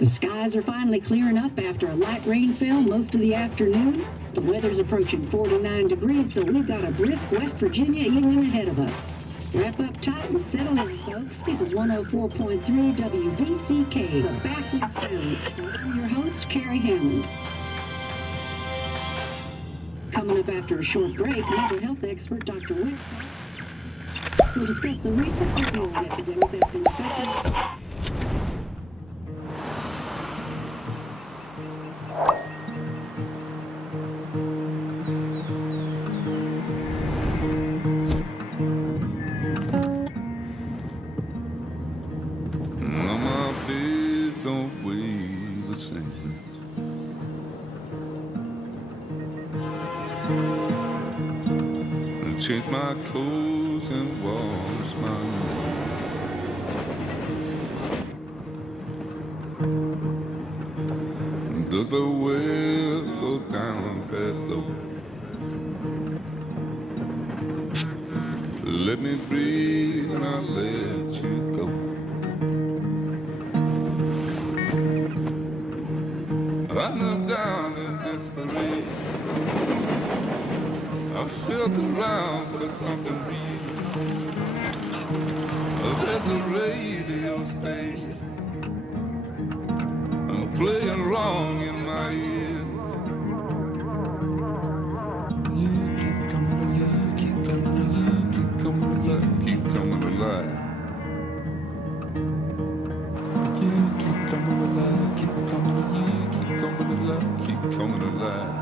The skies are finally clearing up after a light rain fell most of the afternoon. The weather's approaching 49 degrees, so we've got a brisk West Virginia evening ahead of us. Wrap up tight and settle in, folks. This is 104.3 WVCK, the Basswood Sound. And I'm your host, Carrie Hammond. Coming up after a short break, mental health expert Dr. Wick will discuss the recent opioid epidemic that's been affecting. Change my clothes and wash my hands. Does the well go down that low? Let me breathe and I'll let you go. I knelt down in desperation. I felt around for something real. There's a radio station playing wrong in my ear. You keep coming alive, keep coming alive, keep coming alive, keep coming alive. You keep coming alive, keep coming alive, keep coming alive, keep coming alive.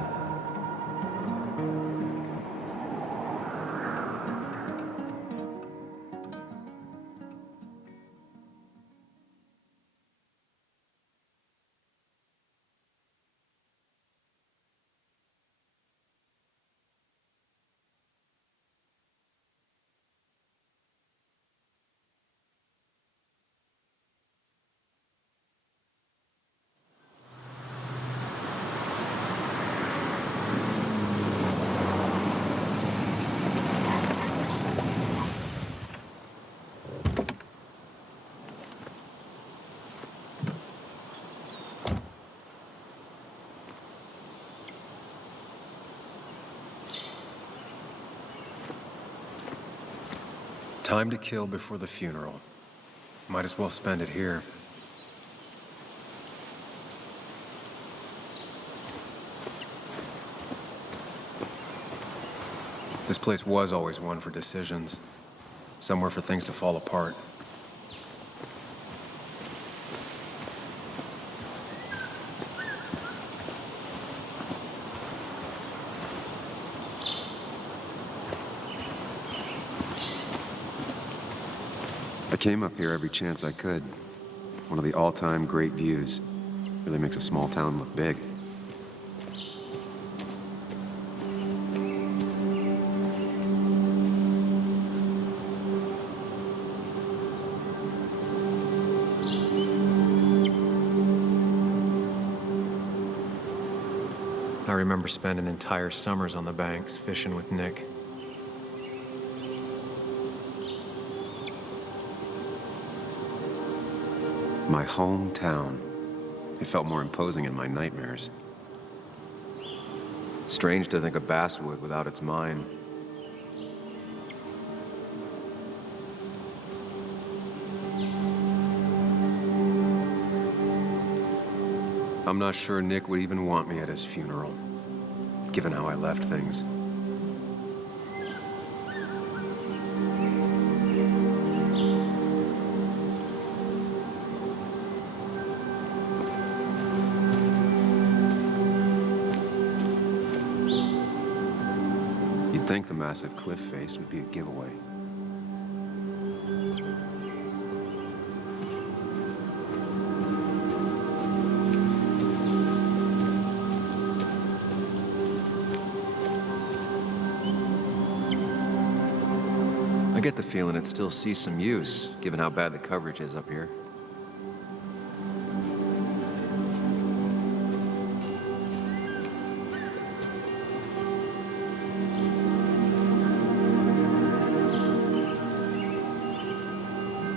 Time to kill before the funeral. Might as well spend it here. This place was always one for decisions. Somewhere for things to fall apart. I came up here every chance I could. One of the all-time great views. Really makes a small town look big. I remember spending entire summers on the banks fishing with Nick. My hometown. It felt more imposing in my nightmares. Strange to think of Basswood without its mine. I'm not sure Nick would even want me at his funeral, given how I left things. You'd think the massive cliff face would be a giveaway. I get the feeling it still sees some use, given how bad the coverage is up here.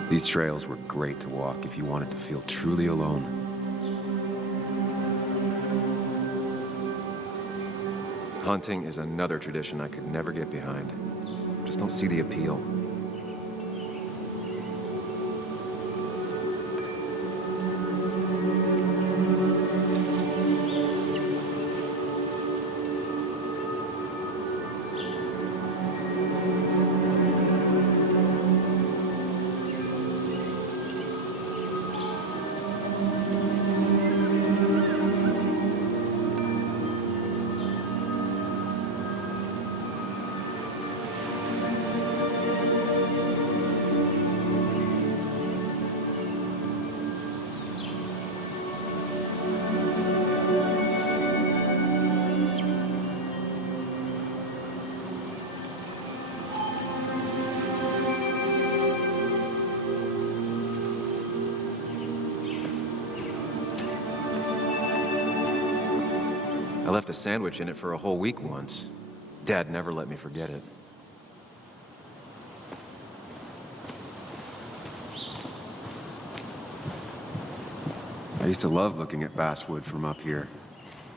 These trails were great to walk if you wanted to feel truly alone. Hunting is another tradition I could never get behind. Just don't see the appeal. I left a sandwich in it for a whole week once. Dad never let me forget it. I used to love looking at basswood from up here.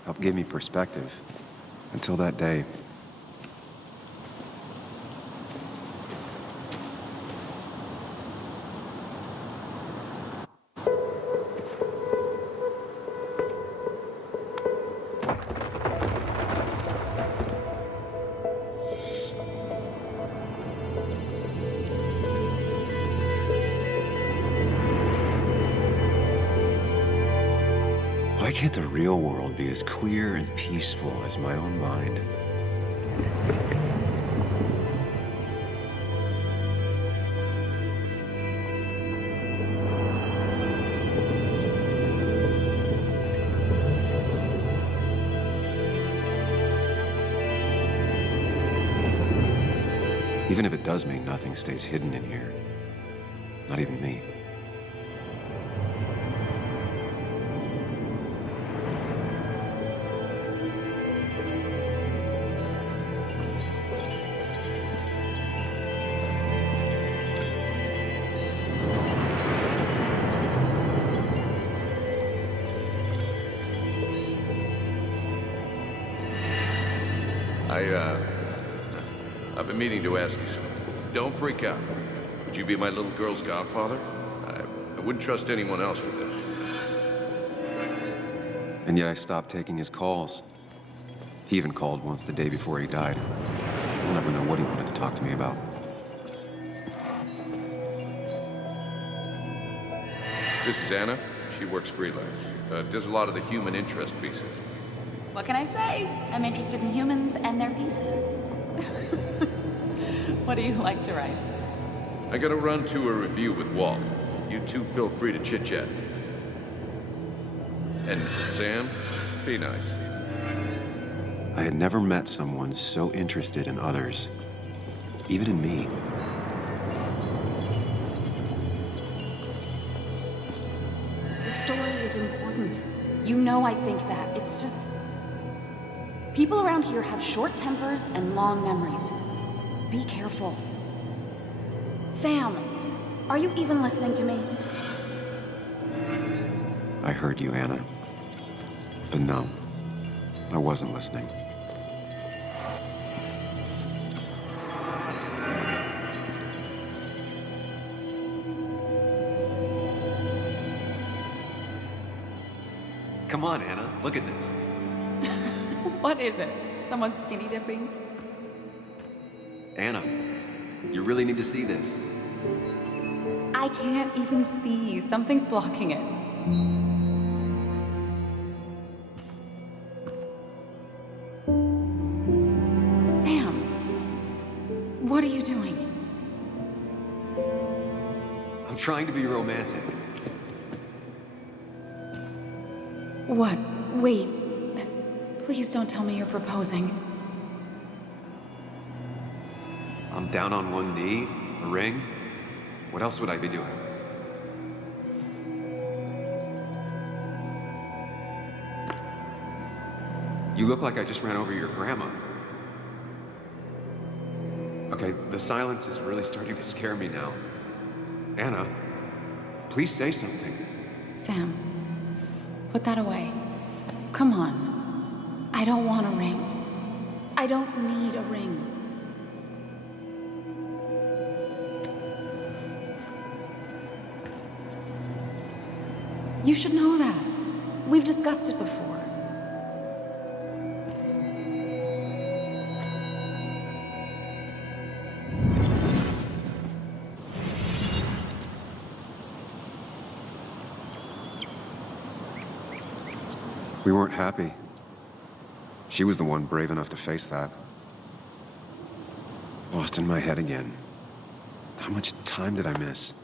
Helped give me perspective. Until that day. Why can't the real world be as clear and peaceful as my own mind? Even if it does mean nothing stays hidden in here. Not even me. I've been meaning to ask you something. Don't freak out. Would you be my little girl's godfather? I wouldn't trust anyone else with this. And yet I stopped taking his calls. He even called once the day before he died. I'll never know what he wanted to talk to me about. This is Anna. She works freelance. Does a lot of the human interest pieces. What can I say? I'm interested in humans and their pieces. What do you like to write? I gotta run to a review with Walt. You two feel free to chit-chat. And Sam, be nice. I had never met someone so interested in others, even in me. The story is important. You know I think that. It's just... people around here have short tempers and long memories. Be careful. Sam, are you even listening to me? I heard you, Anna. But no, I wasn't listening. Come on, Anna, look at this. What is it? Someone skinny dipping? Anna, you really need to see this. I can't even see. Something's blocking it. Sam, what are you doing? I'm trying to be romantic. What? Wait. Please don't tell me you're proposing. I'm down on one knee, a ring. What else would I be doing? You look like I just ran over your grandma. Okay, the silence is really starting to scare me now. Anna, please say something. Sam, put that away. Come on. I don't want a ring. I don't need a ring. You should know that. We've discussed it before. We weren't happy. She was the one brave enough to face that. Lost in my head again. How much time did I miss?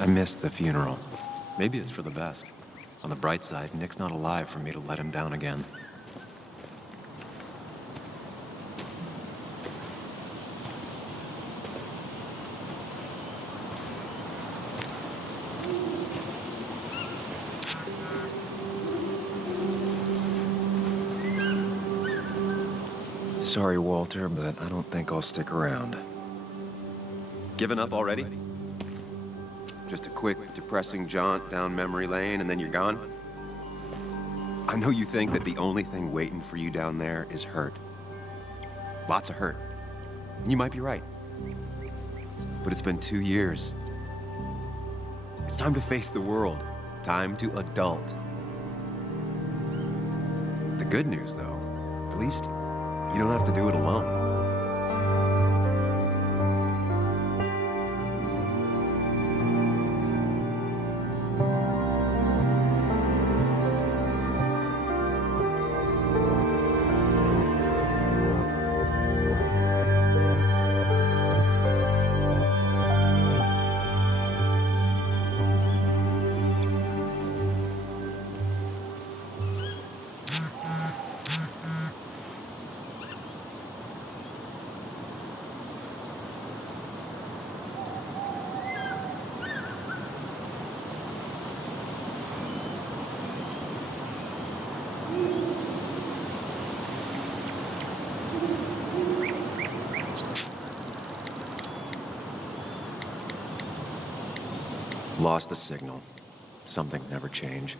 I missed the funeral. Maybe it's for the best. On the bright side, Nick's not alive for me to let him down again. Sorry, Walter, but I don't think I'll stick around. Given up already? Just a quick, depressing jaunt down memory lane and then you're gone? I know you think that the only thing waiting for you down there is hurt. Lots of hurt. And you might be right. But it's been 2 years. It's time to face the world. Time to adult. The good news, though, at least you don't have to do it alone. Lost the signal. Some things never change.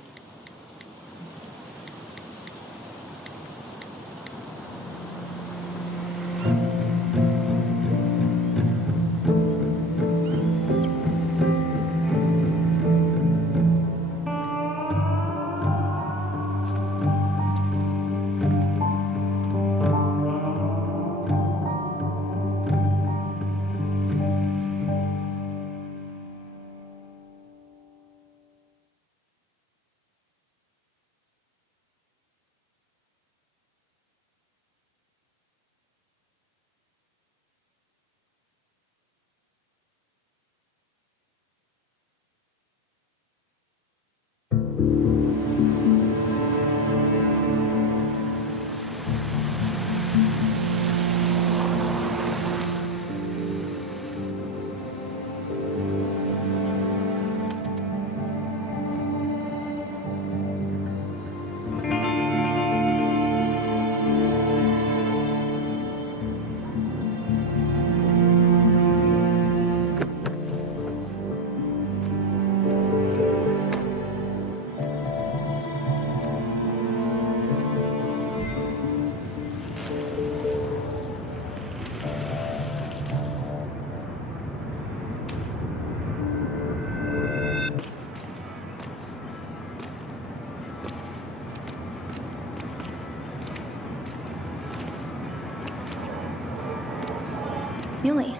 Muley,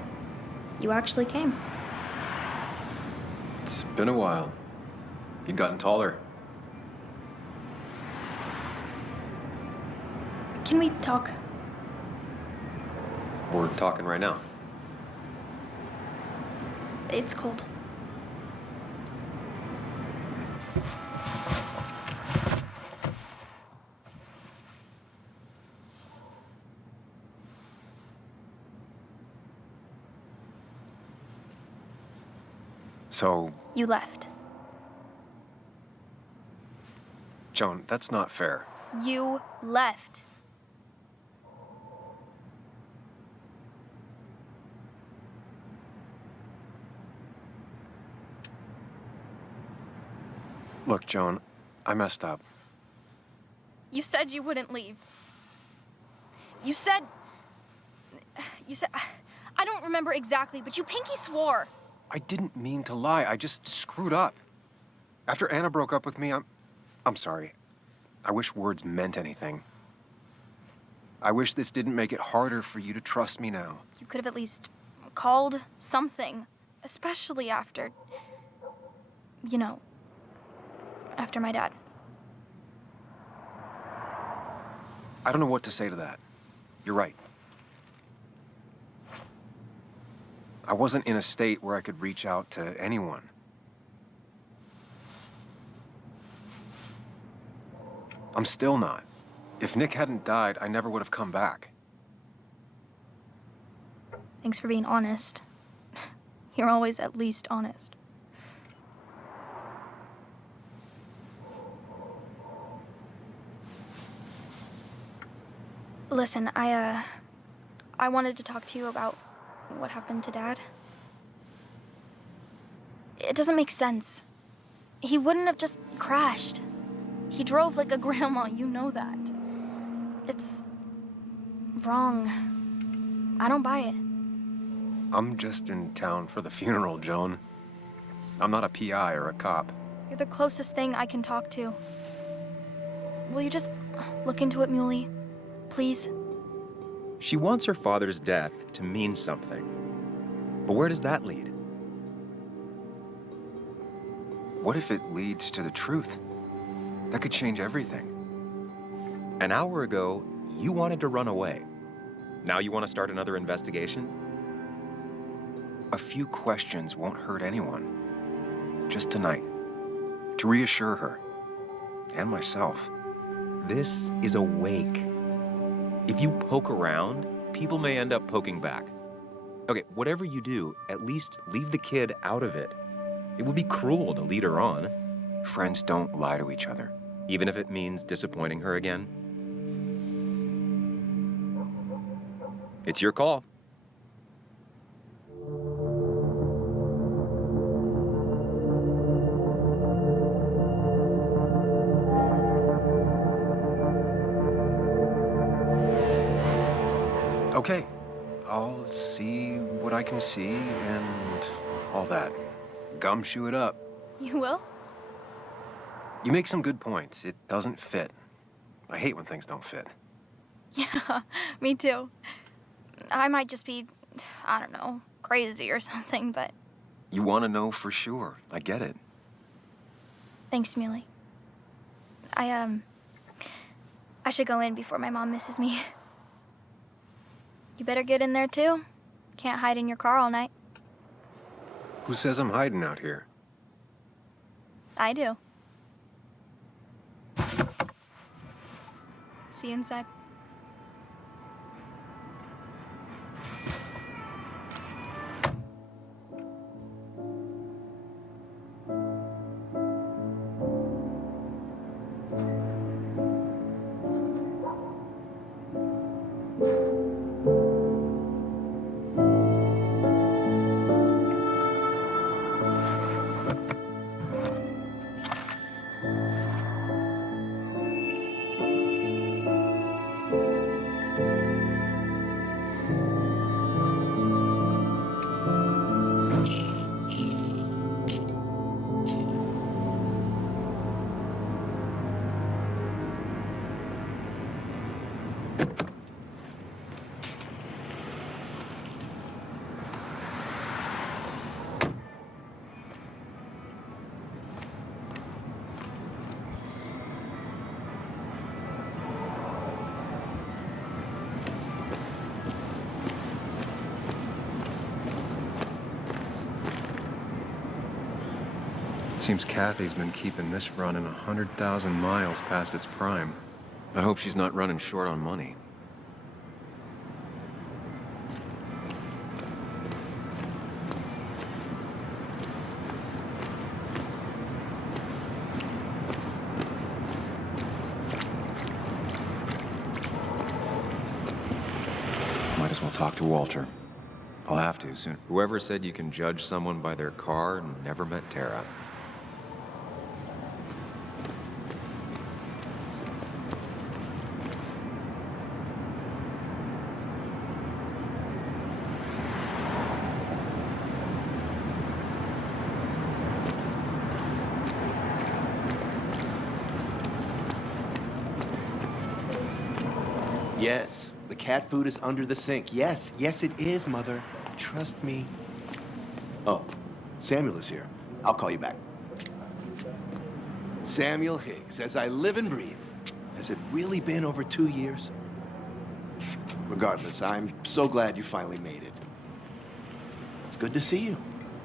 you actually came. It's been a while. You've gotten taller. Can we talk? We're talking right now. It's cold. So, You left. Joan, that's not fair. You left. Look, Joan, I messed up. You said you wouldn't leave. You said... I don't remember exactly, but you pinky swore. I didn't mean to lie. I just screwed up. After Anna broke up with me, I'm sorry. I wish words meant anything. I wish this didn't make it harder for you to trust me now. You could have at least called something, especially after... You know, after my dad. I don't know what to say to that. You're right. I wasn't in a state where I could reach out to anyone. I'm still not. If Nick hadn't died, I never would have come back. Thanks for being honest. You're always at least honest. Listen, I wanted to talk to you about what happened to Dad. It doesn't make sense. He wouldn't have just crashed. He drove like a grandma, you know that. It's wrong. I don't buy it. I'm just in town for the funeral, Joan. I'm not a PI or a cop. You're the closest thing I can talk to. Will you just look into it, Muley? Please? She wants her father's death to mean something. But where does that lead? What if it leads to the truth? That could change everything. An hour ago, you wanted to run away. Now you want to start another investigation? A few questions won't hurt anyone. Just tonight. To reassure her. And myself. This is a wake. If you poke around, people may end up poking back. Okay, whatever you do, at least leave the kid out of it. It would be cruel to lead her on. Friends don't lie to each other, even if it means disappointing her again. It's your call. Okay, I'll see what I can see and all that. Gumshoe it up. You will? You make some good points. It doesn't fit. I hate when things don't fit. Yeah, me too. I might just be, I don't know, crazy or something, but... You want to know for sure. I get it. Thanks, Muley. I should go in before my mom misses me. You better get in there, too. Can't hide in your car all night. Who says I'm hiding out here? I do. See you inside. Seems Kathy's been keeping this running 100,000 miles past its prime. I hope she's not running short on money. Might as well talk to Walter. I'll have to soon. Whoever said you can judge someone by their car never met Tara. Yes, the cat food is under the sink. Yes, yes it is, Mother. Trust me. Oh, Samuel is here. I'll call you back. Samuel Higgs, as I live and breathe. Has it really been over 2 years? Regardless, I'm so glad you finally made it. It's good to see you.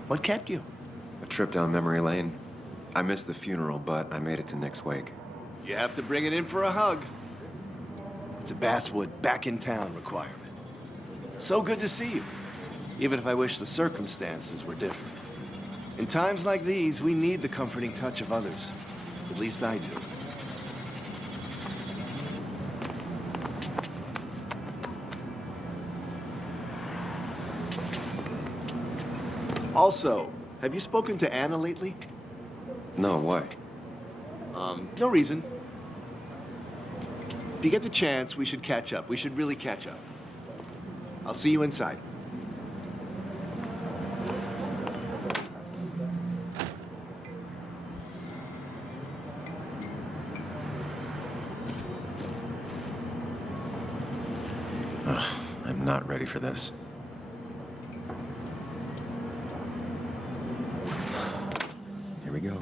What kept you? A trip down memory lane. I missed the funeral, but I made it to Nick's wake. You have to bring it in for a hug. It's a Basswood back-in-town requirement. So good to see you, even if I wish the circumstances were different. In times like these, we need the comforting touch of others. At least I do. Also, have you spoken to Anna lately? No, why? No reason. If you get the chance, we should catch up. We should really catch up. I'll see you inside. Ugh, I'm not ready for this. Here we go.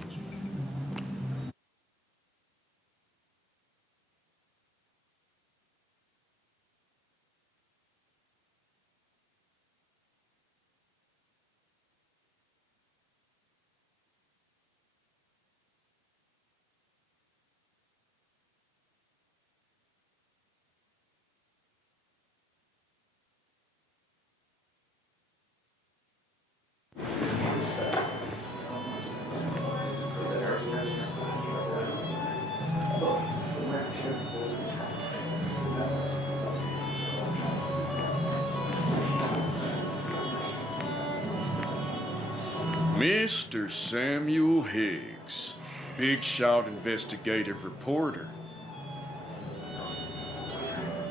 Mr. Samuel Higgs, big shot investigative reporter.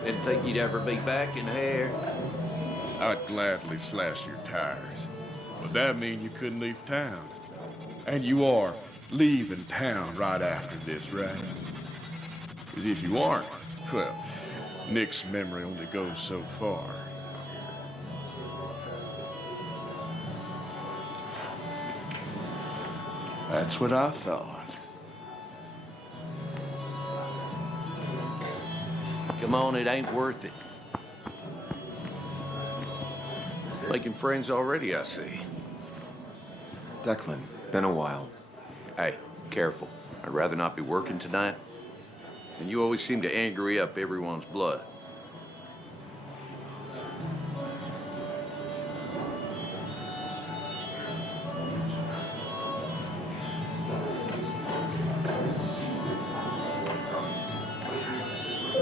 Didn't think you'd ever be back in here. I'd gladly slash your tires. But that mean you couldn't leave town. And you are leaving town right after this, right? Because if you aren't, well, Nick's memory only goes so far. That's what I thought. Come on, it ain't worth it. Making friends already, I see. Declan, been a while. Hey, careful. I'd rather not be working tonight. And you always seem to angry up everyone's blood.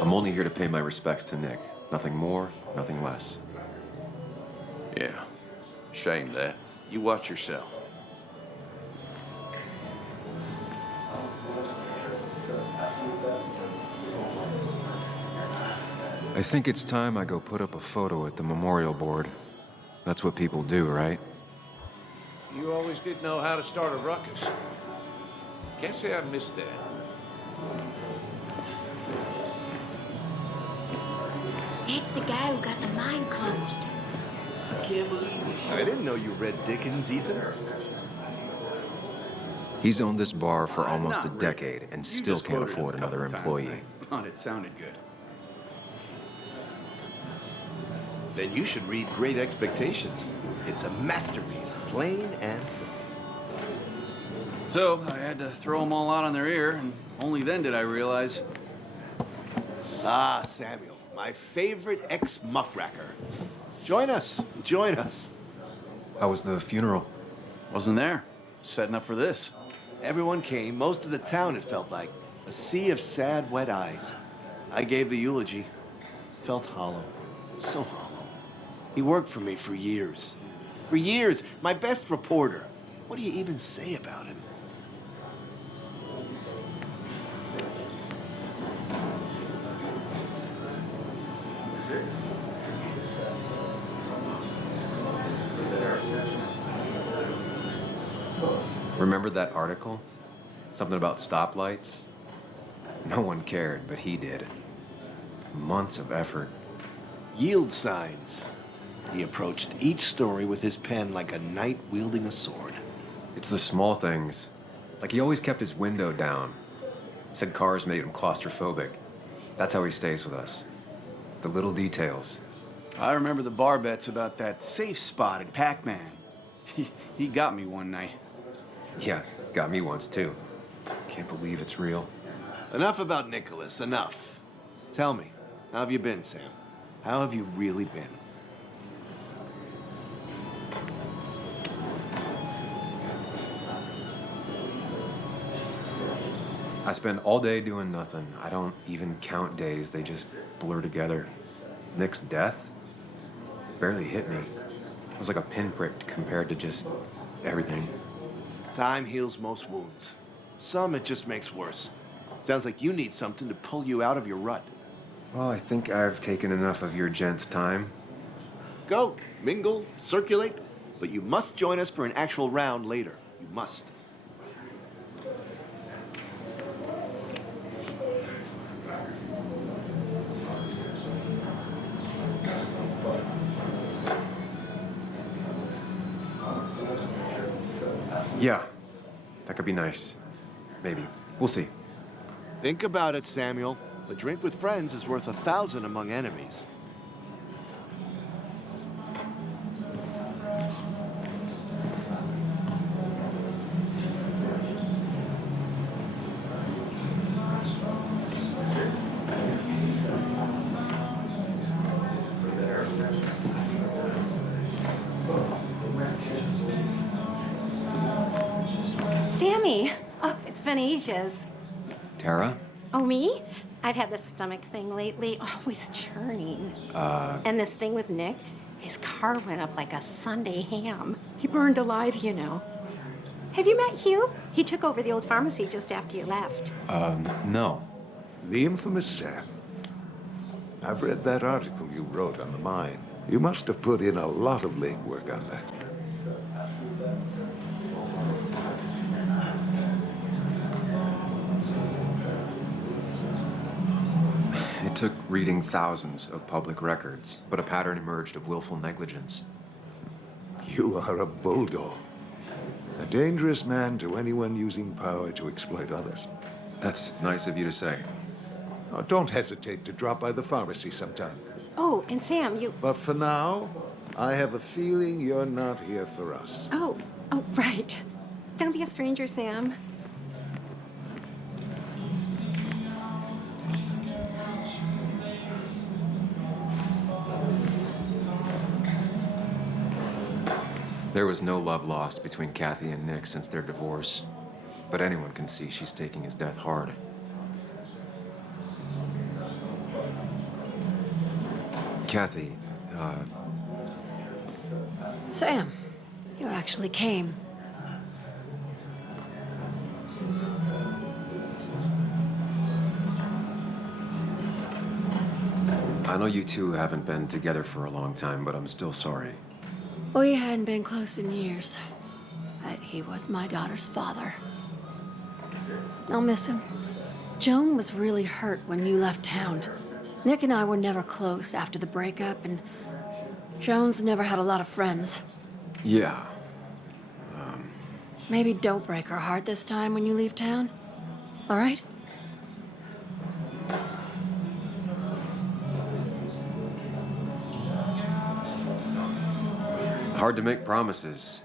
I'm only here to pay my respects to Nick. Nothing more, nothing less. Yeah, shame that. You watch yourself. I think it's time I go put up a photo at the memorial board. That's what people do, right? You always did know how to start a ruckus. Can't say I missed that. That's the guy who got the mine closed. I didn't know you read Dickens, Ethan. He's owned this bar for almost a decade and still just can't quoted it afford a couple another times, employee. and I thought it sounded good. Then you should read Great Expectations. It's a masterpiece, plain and simple. So I had to throw them all out on their ear, and only then did I realize. Ah, Samuel, my favorite ex-muckracker. Join us, join us. How was the funeral? Wasn't there. Setting up for this. Everyone came, most of the town, it felt like. A sea of sad, wet eyes. I gave the eulogy. Felt hollow. So hollow. He worked for me for years. For years, my best reporter. What do you even say about him? Remember that article? Something about stoplights? No one cared, but he did. Months of effort. Yield signs. He approached each story with his pen like a knight wielding a sword. It's the small things. Like he always kept his window down. Said cars made him claustrophobic. That's how he stays with us. The little details. I remember the bar bets about that safe spot at Pac-Man. He got me one night. Yeah, got me once too. Can't believe it's real. Enough about Nicholas, enough. Tell me, how have you been, Sam? How have you really been? I spend all day doing nothing. I don't even count days, they just blur together. Nick's death barely hit me. It was like a pinprick compared to just everything. Time heals most wounds. Some it just makes worse. Sounds like you need something to pull you out of your rut. Well, I think I've taken enough of your gents' time. Go, mingle, circulate, but you must join us for an actual round later. You must. Yeah, that could be nice. Maybe. We'll see. Think about it, Samuel. A drink with friends is worth 1,000 among enemies. Sammy! Oh, it's been ages. Tara? Oh, me? I've had this stomach thing lately, always churning. And this thing with Nick, his car went up like a Sunday ham. He burned alive, you know. Have you met Hugh? He took over the old pharmacy just after you left. No. The infamous Sam. I've read that article you wrote on the mine. You must have put in a lot of legwork on that. It took reading thousands of public records, but a pattern emerged of willful negligence. You are a bulldog. A dangerous man to anyone using power to exploit others. That's nice of you to say. Oh, don't hesitate to drop by the pharmacy sometime. Oh, and Sam, you... But for now, I have a feeling you're not here for us. Oh, right. Don't be a stranger, Sam. There was no love lost between Kathy and Nick since their divorce, but anyone can see she's taking his death hard. Kathy, Sam, you actually came. I know you two haven't been together for a long time, but I'm still sorry. We hadn't been close in years, but he was my daughter's father. I'll miss him. Joan was really hurt when you left town. Nick and I were never close after the breakup, and Joan's never had a lot of friends. Yeah. Maybe don't break her heart this time when you leave town, all right? Hard to make promises.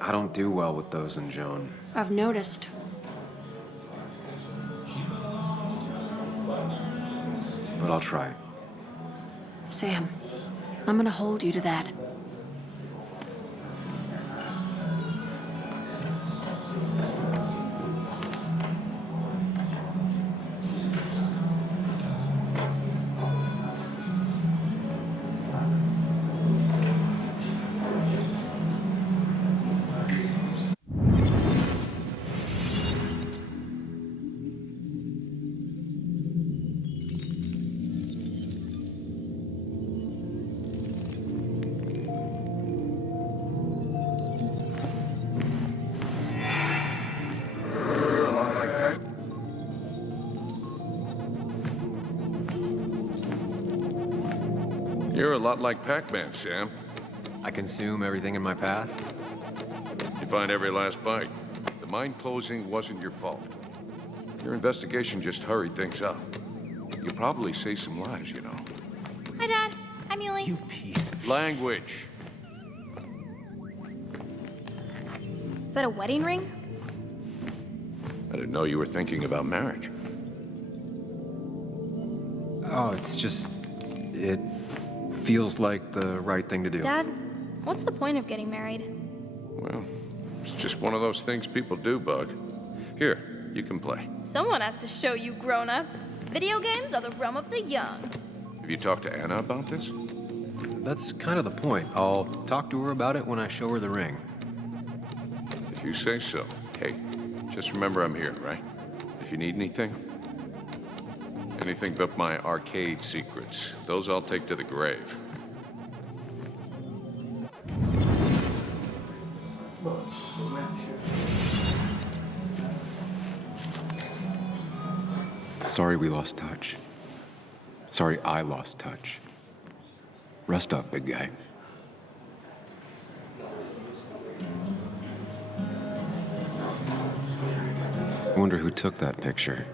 I don't do well with those in Joan. I've noticed. but I'll try. Sam, I'm gonna hold you to that. You're a lot like Pac-Man, Sam. I consume everything in my path. You find every last bite. The mine closing wasn't your fault. Your investigation just hurried things up. You probably saved some lives, you know. Hi, Dad. Hi, Muley. You piece of... Language. Is that a wedding ring? I didn't know you were thinking about marriage. Oh, it's just... It feels like the right thing to do. Dad, what's the point of getting married? Well, it's just one of those things people do, Bug. Here, you can play. Someone has to show you grown-ups. Video games are the realm of the young. Have you talked to Anna about this? That's kind of the point. I'll talk to her about it when I show her the ring. If you say so. Hey, just remember I'm here, right? If you need anything. Anything but my arcade secrets. Those I'll take to the grave. Sorry we lost touch. Sorry I lost touch. Rest up, big guy. I wonder who took that picture.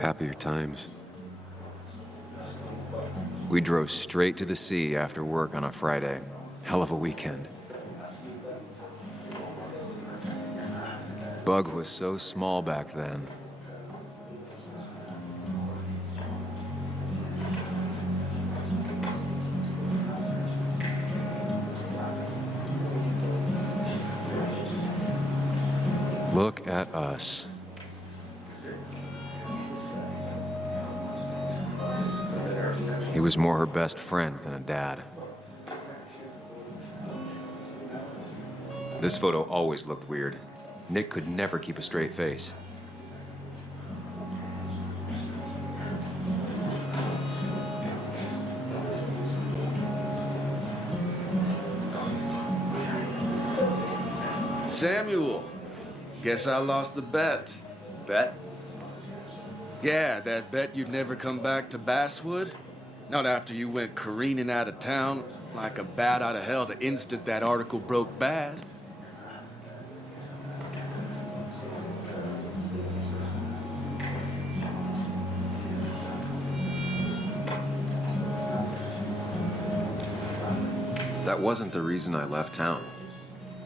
Happier times. We drove straight to the sea after work on a Friday. Hell of a weekend. Bug was so small back then. Look at us. He was more her best friend than a dad. This photo always looked weird. Nick could never keep a straight face. Samuel, guess I lost the bet. Bet? Yeah, that bet you'd never come back to Basswood. Not after you went careening out of town like a bat out of hell the instant that article broke bad. That wasn't the reason I left town.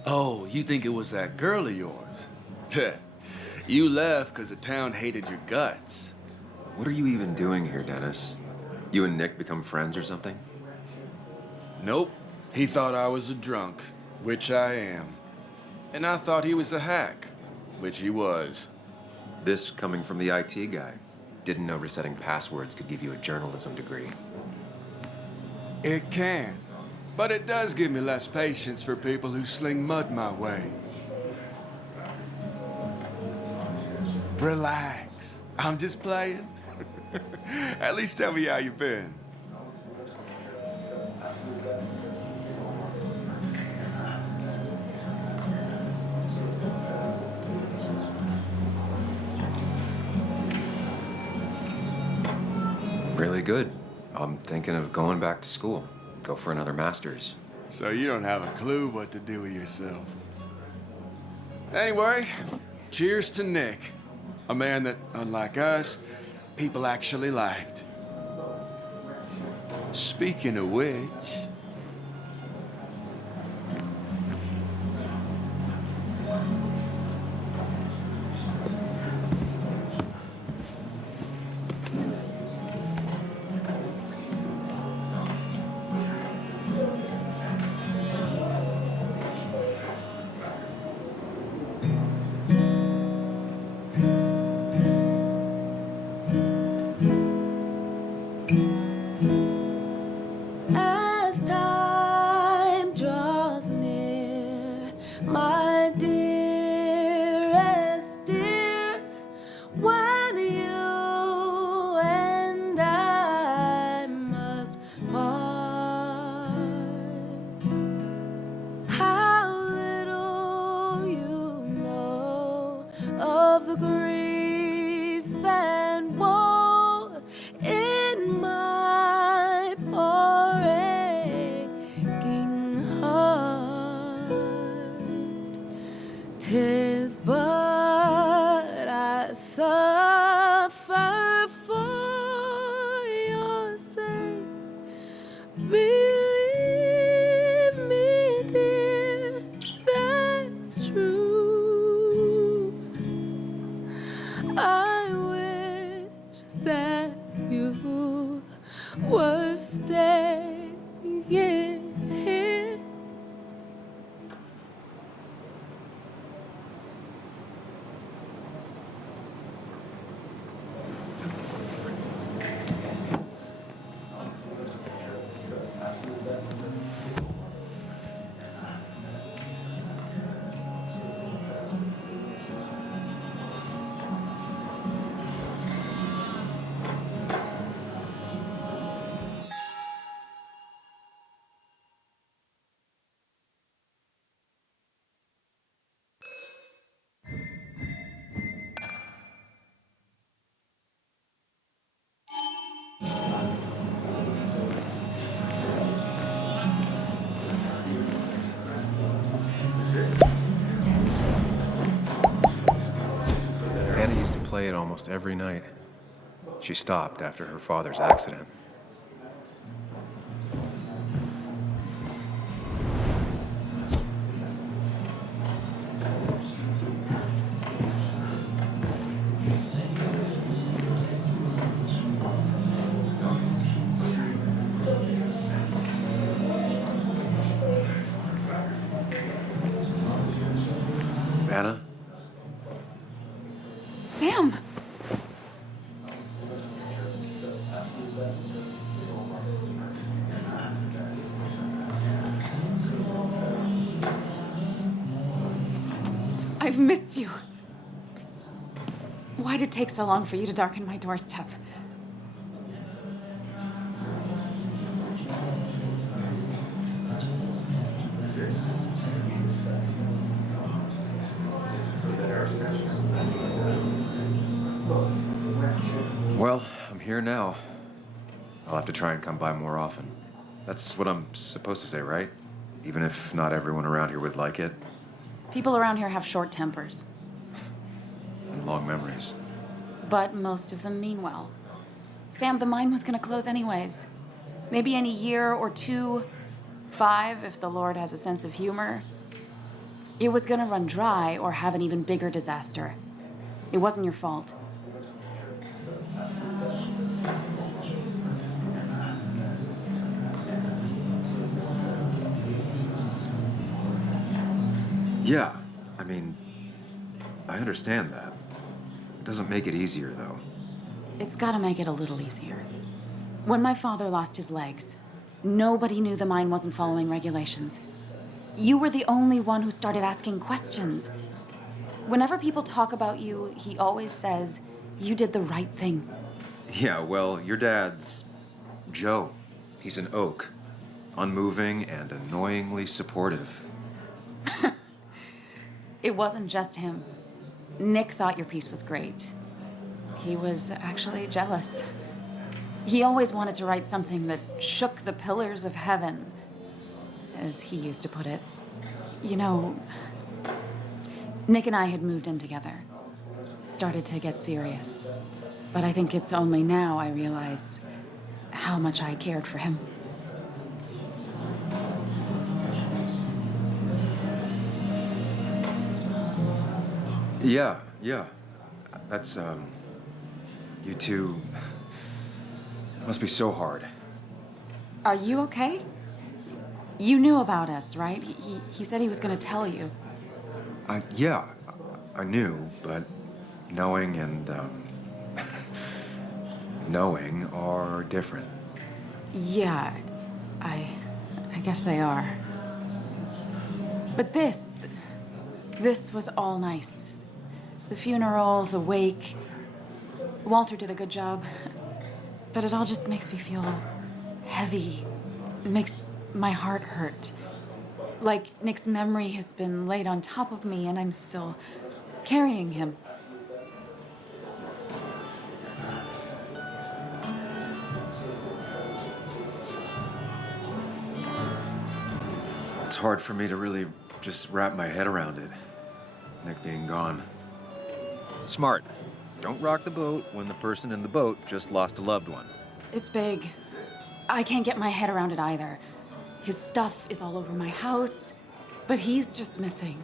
Oh, you think it was that girl of yours? You left because the town hated your guts. What are you even doing here, Dennis? You and Nick become friends or something? Nope. He thought I was a drunk, which I am. And I thought he was a hack, which he was. This coming from the IT guy. Didn't know resetting passwords could give you a journalism degree. It can. But it does give me less patience for people who sling mud my way. Relax. I'm just playing. At least tell me how you've been. Really good. I'm thinking of going back to school. Go for another master's. So you don't have a clue what to do with yourself. Anyway, cheers to Nick. A man that, unlike us, people actually liked. Speaking of which... late almost every night. She stopped after her father's accident. Anna? Sam! I've missed you. Why'd it take so long for you to darken my doorstep? Well, I'm here now. I'll have to try and come by more often. That's what I'm supposed to say, right? Even if not everyone around here would like it. People around here have short tempers, And long memories. but most of them mean well. Sam, the mine was gonna close anyways. Maybe in a year or 2, 5, if the Lord has a sense of humor. It was gonna run dry or have an even bigger disaster. It wasn't your fault. Yeah, I mean, I understand that. It doesn't make it easier, though. It's gotta make it a little easier. When my father lost his legs, nobody knew the mine wasn't following regulations. You were the only one who started asking questions. Whenever people talk about you, he always says, you did the right thing. Yeah, well, your dad's Joe. He's an oak. Unmoving and annoyingly supportive. It wasn't just him. Nick thought your piece was great. He was actually jealous. He always wanted to write something that shook the pillars of heaven, as he used to put it. You know, Nick and I had moved in together. Started to get serious. But I think it's only now I realize how much I cared for him. Yeah. That's, you two... It must be so hard. Are you okay? You knew about us, right? He said he was gonna tell you. Yeah, I knew, but knowing and, knowing are different. Yeah, I guess they are. But this was all nice. The funeral, the wake. Walter did a good job. But it all just makes me feel heavy. It makes my heart hurt. Like Nick's memory has been laid on top of me and I'm still carrying him. It's hard for me to really just wrap my head around it. Nick being gone. Smart. Don't rock the boat when the person in the boat just lost a loved one. It's big. I can't get my head around it either. His stuff is all over my house, but he's just missing.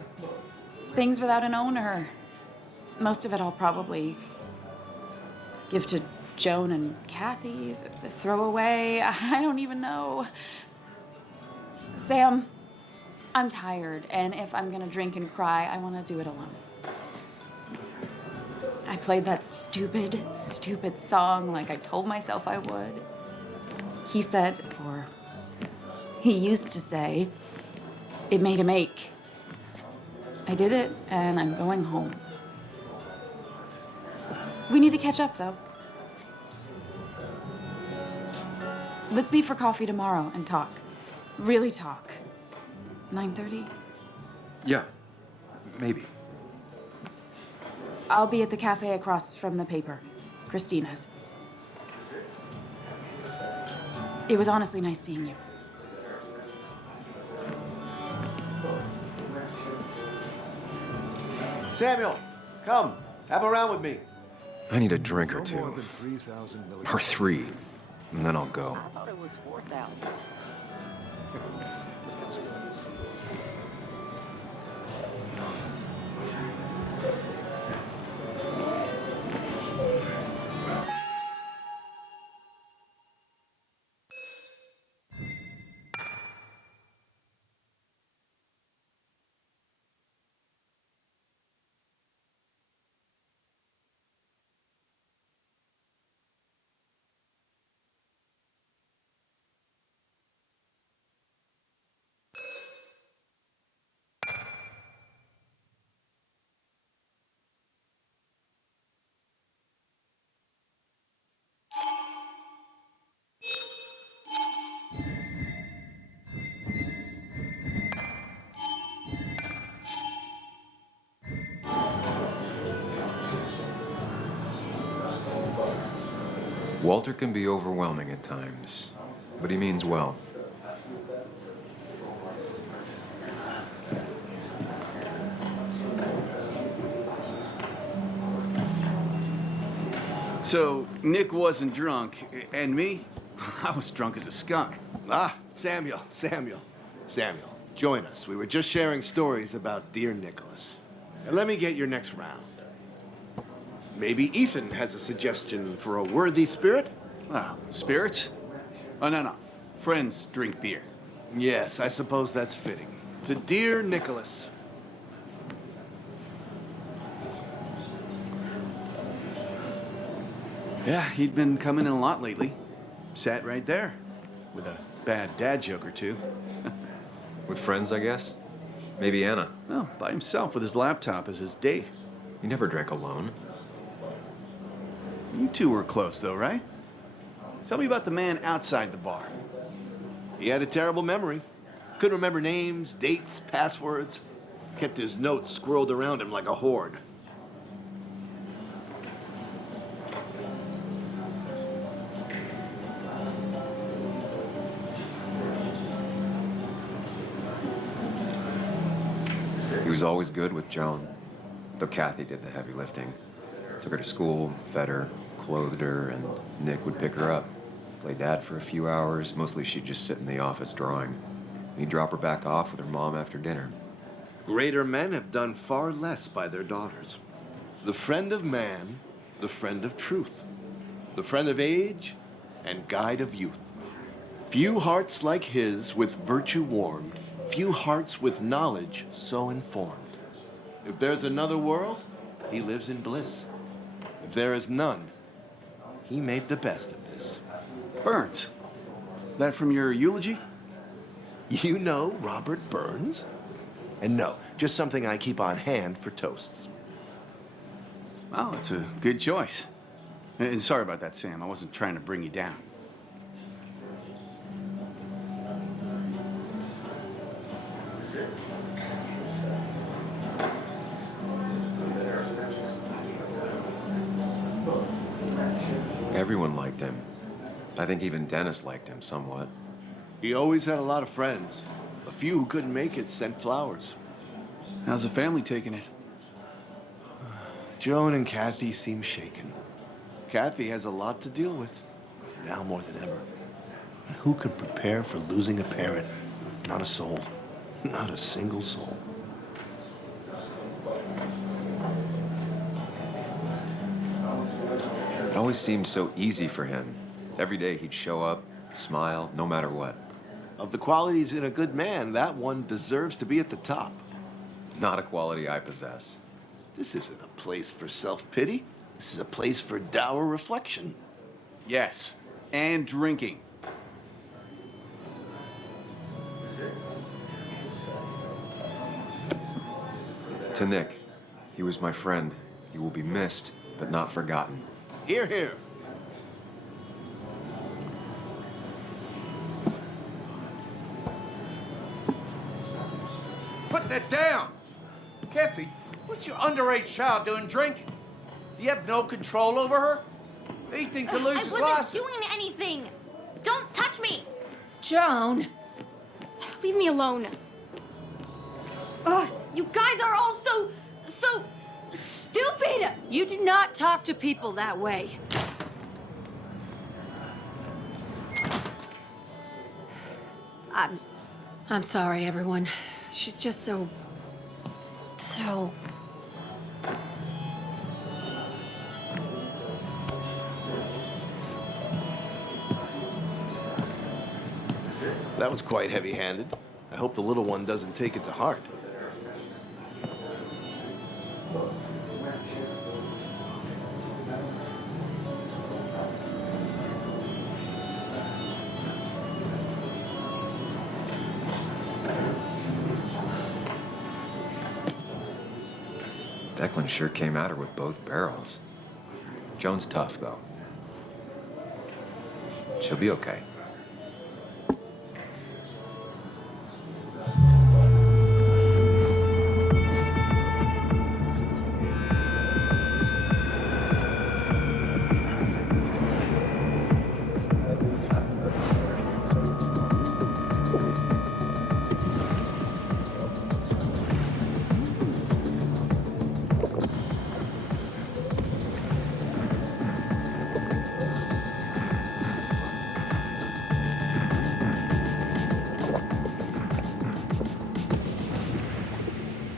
Things without an owner. Most of it I'll probably give to Joan and Kathy, the throwaway. I don't even know. Sam, I'm tired, and if I'm gonna drink and cry, I wanna do it alone. I played that stupid song like I told myself I would. He said, or he used to say, it made him ache. I did it, and I'm going home. We need to catch up, though. Let's meet for coffee tomorrow and talk. Really talk. 9:30? Yeah, maybe. I'll be at the cafe across from the paper, Christina's. It was honestly nice seeing you. Samuel, come. Have a round with me. I need a drink or No two. more than 3,000 million. Or 3. And then I'll go. I thought it was 4,000. Walter can be overwhelming at times, but he means well. So, Nick wasn't drunk, and me? I was drunk as a skunk. Ah, Samuel, join us. We were just sharing stories about dear Nicholas. And let me get your next round. Maybe Ethan has a suggestion for a worthy spirit? Oh, spirits? Oh, no. Friends drink beer. Yes, I suppose that's fitting. To dear Nicholas. Yeah, he'd been coming in a lot lately. Sat right there, with a bad dad joke or two. With friends, I guess? Maybe Anna. No, by himself with his laptop as his date. He never drank alone. You two were close, though, right? Tell me about the man outside the bar. He had a terrible memory. Couldn't remember names, dates, passwords. Kept his notes squirreled around him like a hoard. He was always good with Joan, though Kathy did the heavy lifting. Took her to school, fed her, clothed her, and Nick would pick her up. Play dad for a few hours. Mostly she'd just sit in the office drawing. He'd drop her back off with her mom after dinner. Greater men have done far less by their daughters. The friend of man, the friend of truth, the friend of age, and guide of youth. Few hearts like his with virtue warmed, few hearts with knowledge so informed. If there's another world, he lives in bliss. If there is none, he made the best of this. Burns. That from your eulogy? You know Robert Burns? And no, just something I keep on hand for toasts. Well, it's a good choice. And sorry about that, Sam. I wasn't trying to bring you down. Everyone liked him. I think even Dennis liked him somewhat. He always had a lot of friends. A few who couldn't make it sent flowers. How's the family taking it? Joan and Kathy seem shaken. Kathy has a lot to deal with, now more than ever. And who could prepare for losing a parent? Not a soul. Not a single soul. It always seemed so easy for him. Every day he'd show up, smile, no matter what. Of the qualities in a good man, that one deserves to be at the top. Not a quality I possess. This isn't a place for self-pity. This is a place for dour reflection. Yes, and drinking. To Nick, he was my friend. He will be missed, but not forgotten. Hear, hear. Put that down! Kathy, what's your underage child doing drinking? You have no control over her? Ethan could lose his I license. wasn't doing anything! Don't touch me! Joan! Leave me alone. Ugh, you guys are all so stupid! You do not talk to people that way. I'm sorry, everyone. She's just so... That was quite heavy-handed. I hope the little one doesn't take it to heart. Declan sure came at her with both barrels. Joan's tough, though. She'll be okay.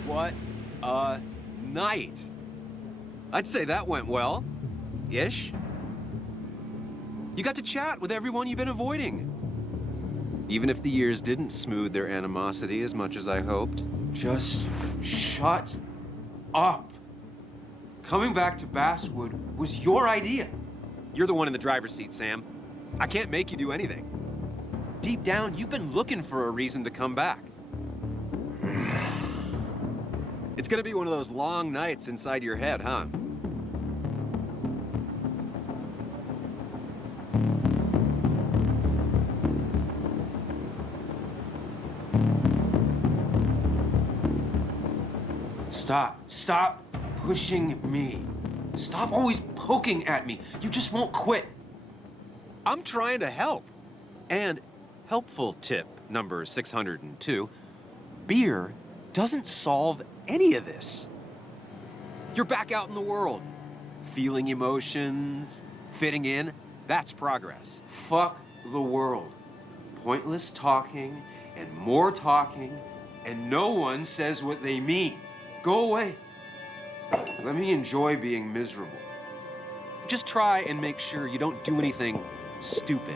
What a night! I'd say that went well. Ish. You got to chat with everyone you've been avoiding. Even if the years didn't smooth their animosity as much as I hoped. Just shut up. Coming back to Basswood was your idea. You're the one in the driver's seat, Sam. I can't make you do anything. Deep down, you've been looking for a reason to come back. It's gonna be one of those long nights inside your head, huh? Stop pushing me. Stop always poking at me. You just won't quit. I'm trying to help. And helpful tip number 602, beer doesn't solve any of this. You're back out in the world, feeling emotions, fitting in. That's progress. Fuck the world. Pointless talking and more talking, and no one says what they mean. Go away. Let me enjoy being miserable. Just try and make sure you don't do anything stupid.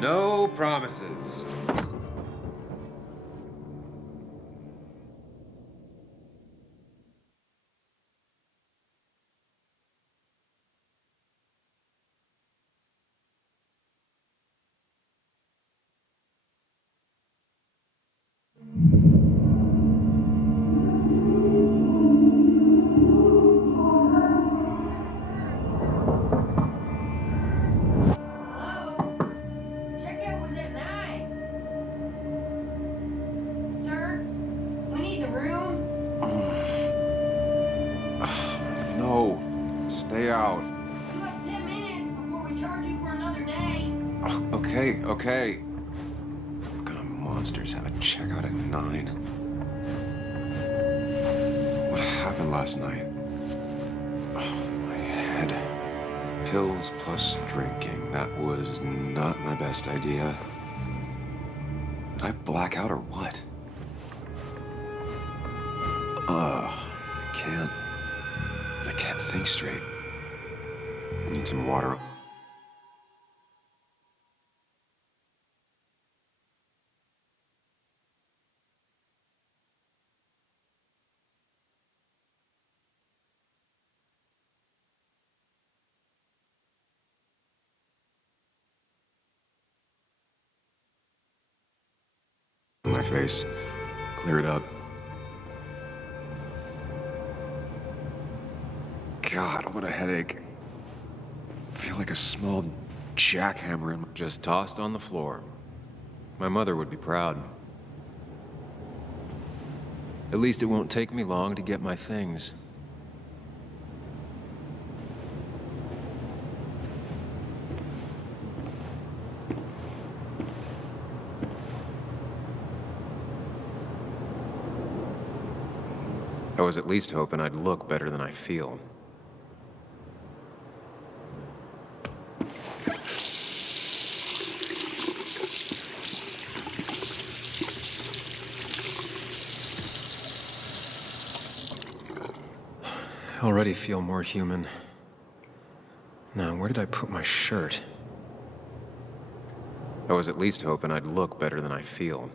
No promises. Okay. What kind of monsters have a checkout at 9? What happened last night? Oh, my head. Pills plus drinking. That was not my best idea. Did I black out or what? I can't think straight. I need some water. My face, clear it up. God, what a headache. I feel like a small jackhammer and just tossed on the floor. My mother would be proud. At least it won't take me long to get my things. I was at least hoping I'd look better than I feel. I already feel more human. Now, where did I put my shirt? I was at least hoping I'd look better than I feel.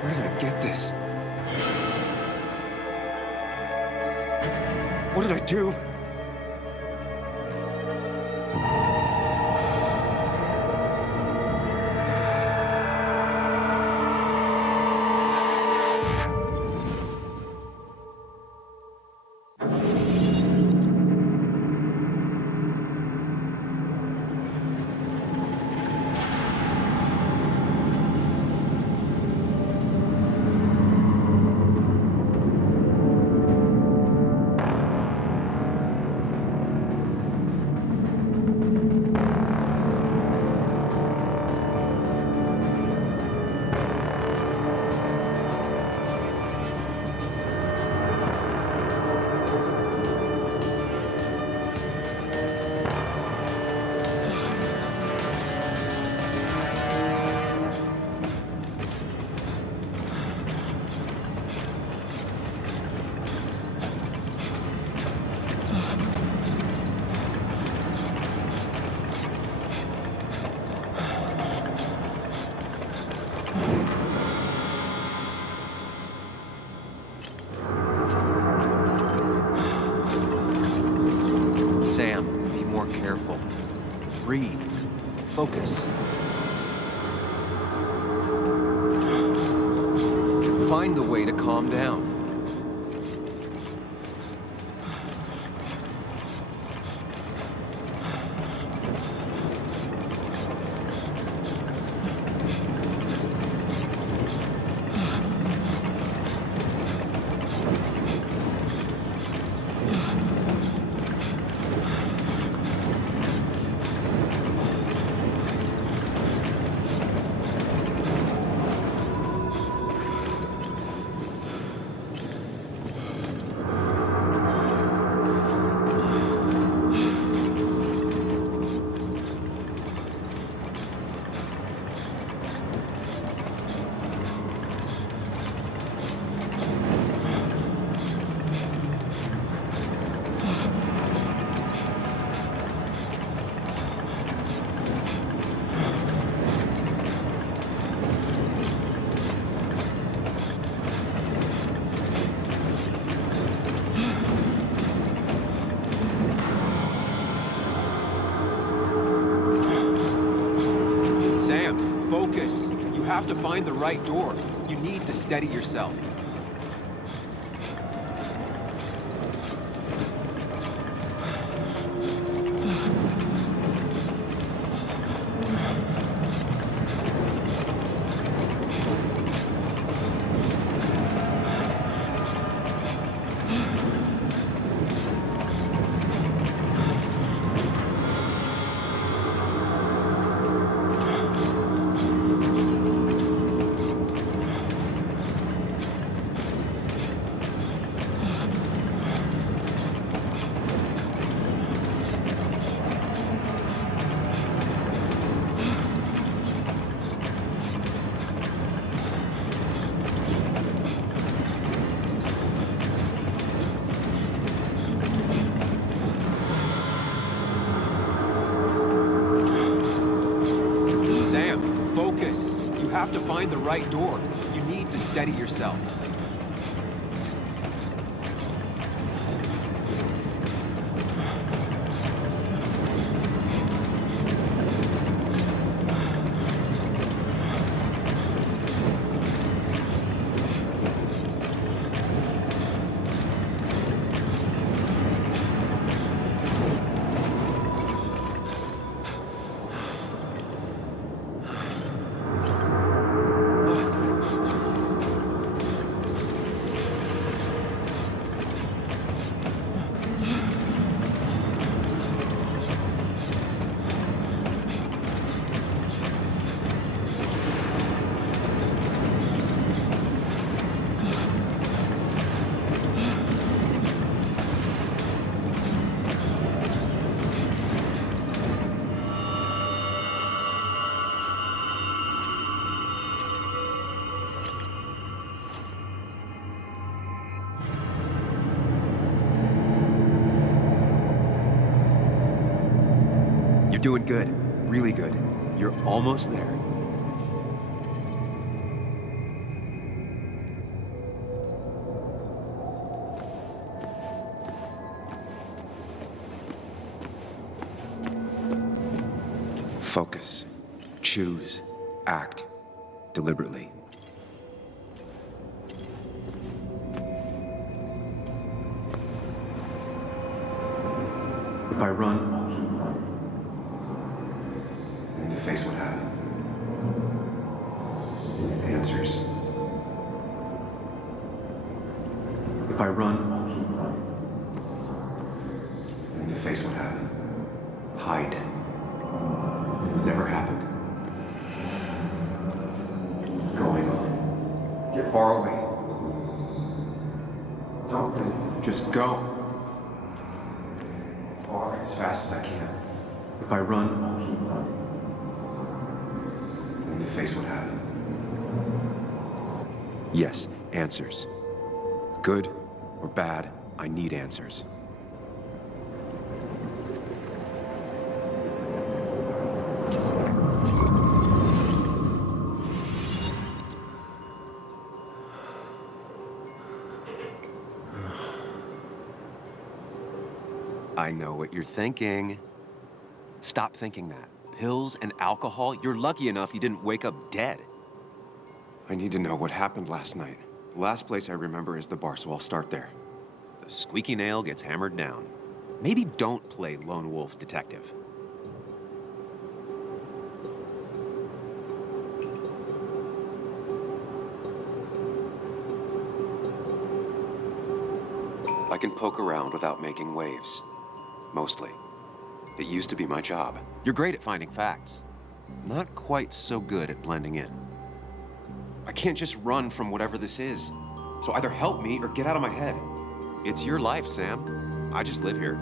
Where did I get this? What did I do? Sam, be more careful. Breathe. Focus. Find the way to calm down. Sam, focus. You have to find the right door. You need to steady yourself. Sam, focus. You have to find the right door. You need to steady yourself. You're doing good. Really good. You're almost there. Focus. Choose. Act. Deliberately. If I run, and you face what happened. Answers. If I run, and you face what happened. Hide. It's never happened. Going on. Get far away. Don't think. Just go. Far as fast as I can. If I run, and you face what happened. Yes, answers. Good or bad, I need answers. I know what you're thinking. Stop thinking that. Pills and alcohol? You're lucky enough you didn't wake up dead. I need to know what happened last night. The last place I remember is the bar, so I'll start there. The squeaky nail gets hammered down. Maybe don't play lone wolf detective. I can poke around without making waves. Mostly. It used to be my job. You're great at finding facts. Not quite so good at blending in. I can't just run from whatever this is. So either help me or get out of my head. It's your life, Sam. I just live here.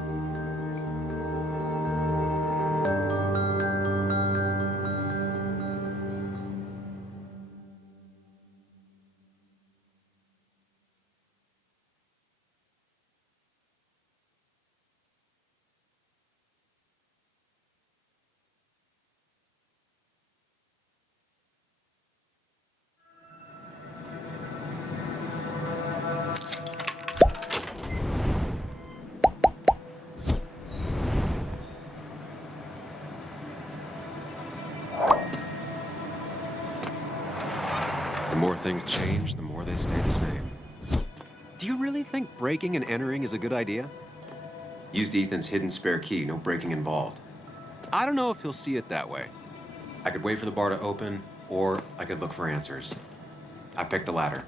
The more things change, the more they stay the same. Do you really think breaking and entering is a good idea? Used Ethan's hidden spare key, no breaking involved. I don't know if he'll see it that way. I could wait for the bar to open, or I could look for answers. I picked the latter.